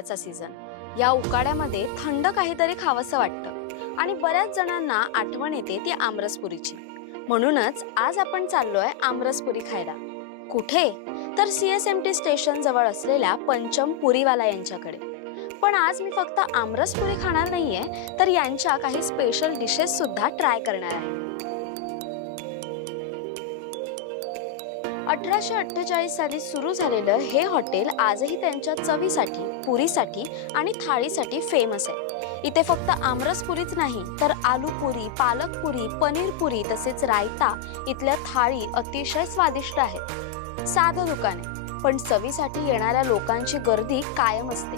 उन्हाळ्याचा सीझन. या उकाड्यामध्ये थंड काहीतरी खावंसं वाटतं आणि बऱ्याच जणांना आठवण येते ती आमरसपुरीची. म्हणूनच आज आपण चाललोय आमरसपुरी खायला. कुठे? तर CSMT स्टेशन जवळ असलेल्या पंचम पुरीवाला यांच्याकडे. पण आज मी फक्त आमरसपुरी खाणार नाहीये, तर यांच्या काही स्पेशल डिशेस सुद्धा ट्राय करणार आहे. 1848 साली सुरू झालेलं हे हॉटेल आजही त्यांच्या चवीसाठी, पुरीसाठी आणि थाळीसाठी फेमस आहे. इथे फक्त आमरसपुरीच नाही तर आलू पुरी, पालक पुरी, पनीर पुरी तसेच रायता इथल्या थाळी अतिशय स्वादिष्ट आहेत. साधं दुकान आहे, पण चवीसाठी येणाऱ्या लोकांची गर्दी कायम असते.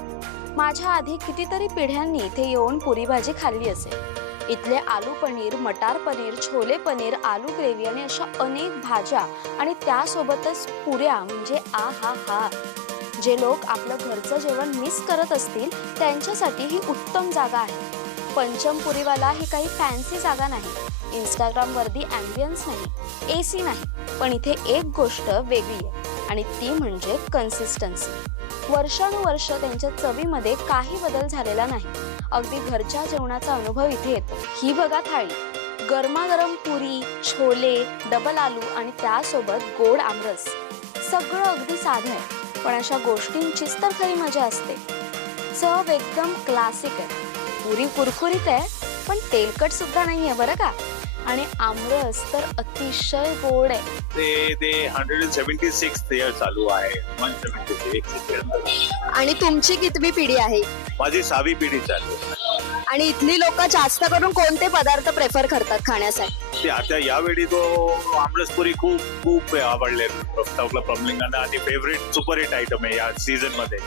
माझ्या आधी कितीतरी पिढ्यांनी इथे येऊन पुरी भाजी खाल्ली असेल. इथले आलू पनीर, मटार पनीर, छोले पनीर, आलू ग्रेव्ही आणि अशा अनेक भाज्या आणि त्यासोबतच पुऱ्या म्हणजे आ हा हा. जे लोक आपलं घरचं जेवण मिस करत असतील त्यांच्यासाठी ही उत्तम जागा आहे. पंचम पुरीवाला ही काही फॅन्सी जागा नाही, इंस्टाग्रामवरती ॲम्बियन्स नाही, AC नाही, पण इथे एक गोष्ट वेगळी आहे आणि ती म्हणजे कन्सिस्टन्सी. वर्षानुवर्ष त्यांच्या चवीमध्ये काही बदल झालेला नाही. अगदी घरच्या जेवणाचा अनुभव इथे येतो. ही बघा थाळी, गरमागरम पुरी, छोले, डबल आलू आणि त्यासोबत गोड आमरस. सगळं अगदी साधं आहे, पण अशा गोष्टींचीच तर खरी मजा असते. चव एकदम क्लासिक आहे. पुरी कुरकुरीत आहे, पण तेलकट सुद्धा नाहीये बरं का. आणि आमरस तर अतिशय गोड आहे. ते 176 इयर चालू आहे. 176 आणि तुमची कितवी पिढी आहे? माझी 6वी पिढी चालू आहे. आणि इथली लोक जास्त करून कोणते पदार्थ प्रेफर करतात खाण्यासाठी? ते आता यावेळी तो आमरसपुरी खूप खूप आवडले प्रमलिंगांना आणि फेवरेट सुपर हिट आयटम आहे या सीझन मध्ये.